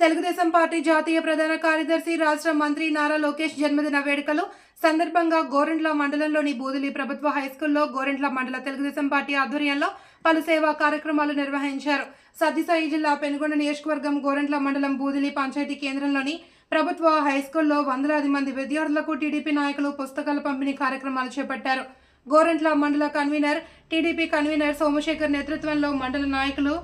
Telugu Desam party జాతీయ ప్రధాన కార్యదర్శి రాష్ట్ర మంత్రి నారా లోకేష్ జన్మదిన వేడుకలు సందర్భంగా గోరెంట్ల మండలంలోని బూదిలి ప్రభుత్వ హైస్కూల్లో గోరెంట్ల మండల తెలుగుదేశం పార్టీ ఆధ్వర్యంలో పలు సేవా కార్యక్రమాలు నిర్వహించారు. సత్యసాయి జిల్లా పెనుగొండ నియోజకవర్గం గోరెంట్ల మండలం బూదిలి పంచాయతీ కేంద్రంలోని ప్రభుత్వ హైస్కూల్లో వందలాది మంది విద్యార్థులకు టీడీపీ నాయకులు పుస్తకాల పంపిణీ కార్యక్రమాలు చేపట్టారు. గోరెంట్ల మండల కన్వీనర్ టీడీపీ కన్వీనర్ సోమశేఖర్ నేతృత్వంలో మండల నాయకులు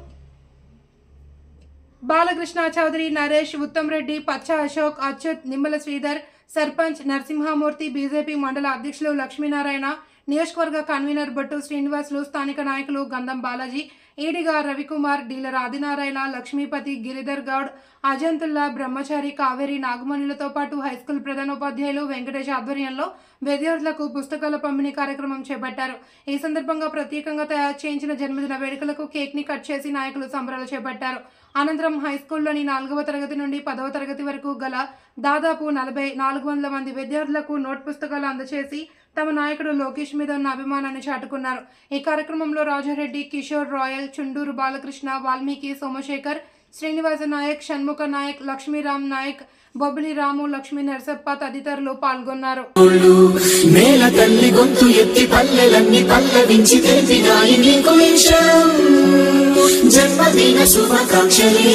బాలకృష్ణ చౌదరి, నరేష్, ఉత్తమ్ రెడ్డి, పచ్చ అశోక్, అచ్యుత్, నిమ్మల శ్రీధర్, సర్పంచ్ నరసింహమూర్తి, బీజేపీ మండల అధ్యక్షులు లక్ష్మీనారాయణ, నియోజకవర్గ కన్వీనర్ బొట్టు శ్రీనివాసులు, స్థానిక నాయకులు గంధం బాలాజీ, ఈడిగా రవికుమార్, డీలర్ ఆదినారాయణ, లక్ష్మీపతి, గిరిధర్ గౌడ్, అజంతుల్లా, బ్రహ్మచారి, కావేరి, నాగమణులతో పాటు హైస్కూల్ ప్రధానోపాధ్యాయులు వెంకటేష్ ఆధ్వర్యంలో విద్యార్థులకు పుస్తకాల పంపిణీ కార్యక్రమం చేపట్టారు. ఈ సందర్భంగా ప్రత్యేకంగా తయారు చేయించిన జన్మదిన వేడుకలకు కేక్ ని కట్ చేసి నాయకులు సంబరాలు చేపట్టారు. అనంతరం హైస్కూల్లోని 4వ తరగతి నుండి 10వ తరగతి వరకు గల దాదాపు 400 మంది విద్యార్థులకు నోట్ పుస్తకాలు అందజేసి తమ నాయకుడు లోకేష్ మీద ఉన్న అభిమానాన్ని చాటుకున్నారు. ఈ కార్యక్రమంలో రాజారెడ్డి, కిషోర్, రాయల్, చుండూరు బాలకృష్ణ, వాల్మీకి, సోమశేఖర్, శ్రీనివాస నాయక్, షణ్ముఖ నాయక్, లక్ష్మీరామ్ నాయక్, బొబ్బిలి రాము, లక్ష్మీ నరసప్ప తదితరులు పాల్గొన్నారు. జన్మదిన శుభాకాంక్షలే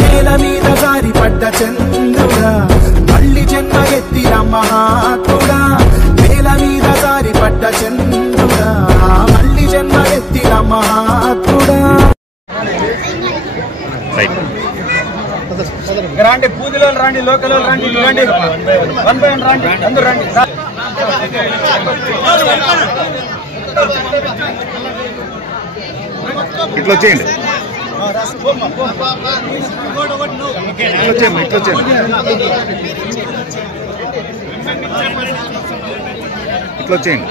నేల మీద జారి పడ్డ చంద్రుడా మళ్ళీ జన్మ ఎత్తిన మహాత్ముడా నేల మీద జారి పడ్డ చంద్రుడా మళ్ళీ జన్మ ఎత్తిన మహాత్ముడా రాండి పూజలో రండి లోకల్ రండి రండి 1 by 1 రండి అందరూ రండి ఇట్లా వచ్చేయండి ఇట్లా వచ్చేయండి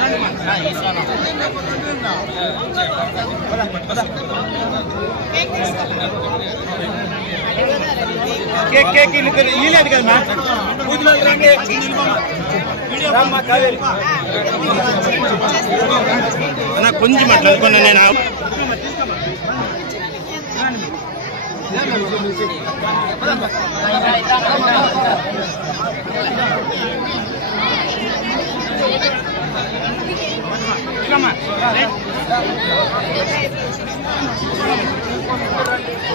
కేక్ కేక్ ఇల్లేదు కదా పూజలో రండి అన్న కొంచెం మాట్లాడుకున్నా నేను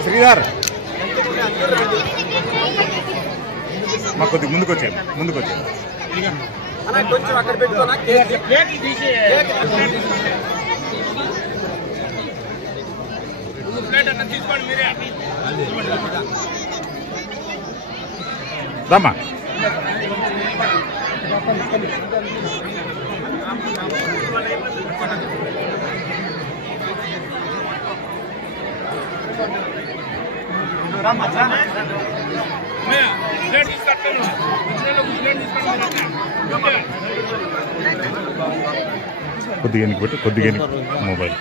శ్రీధర్ మా కొద్దిగా ముందుకు వచ్చాను కొంచెం అక్కడ పెట్టుకోనా తీసుకోండి మీరే రమ్మా కొద్దిగా పెట్టి కొద్దిగా మొబైల్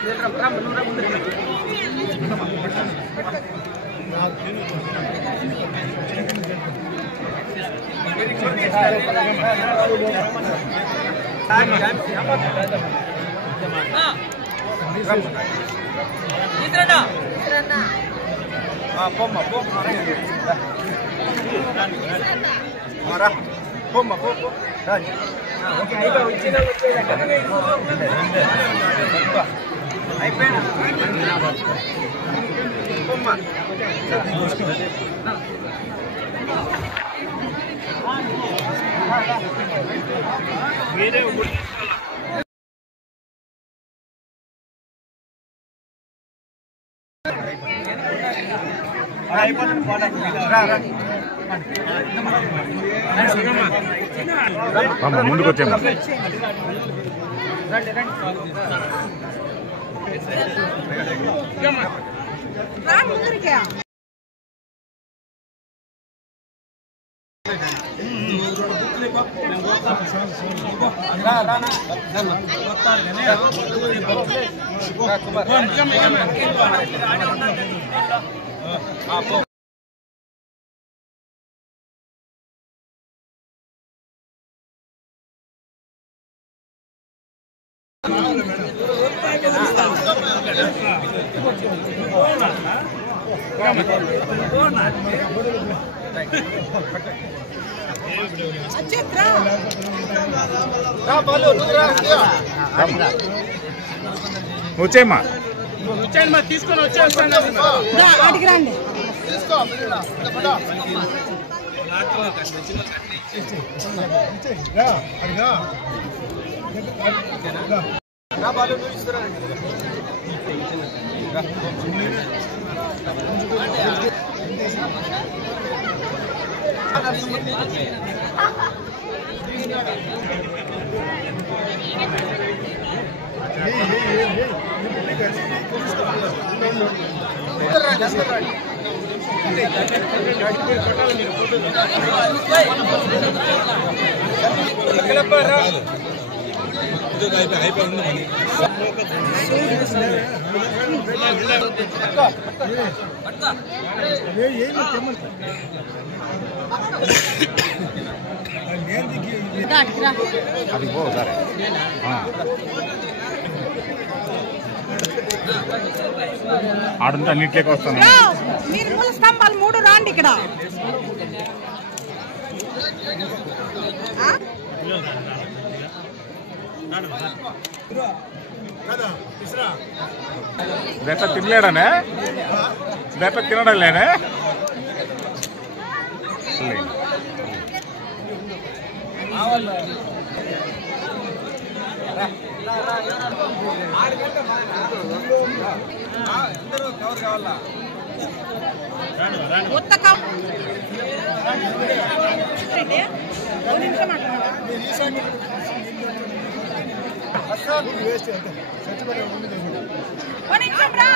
ముందుకు వచ్చాము Gracias. వచ్చేయమ్మా తీసుకొని వచ్చేస్తాను. అడిగి రండి. అది పో సరే. ఆడుంటే అన్నింటిలోకి వస్తాను. మీరు మూల స్తంభాలు 3 రాండి ఇక్కడ. ఇదెట్లా తినలేడానే, ఇదెట్లా తినడం లేనే. నిమిషం రా.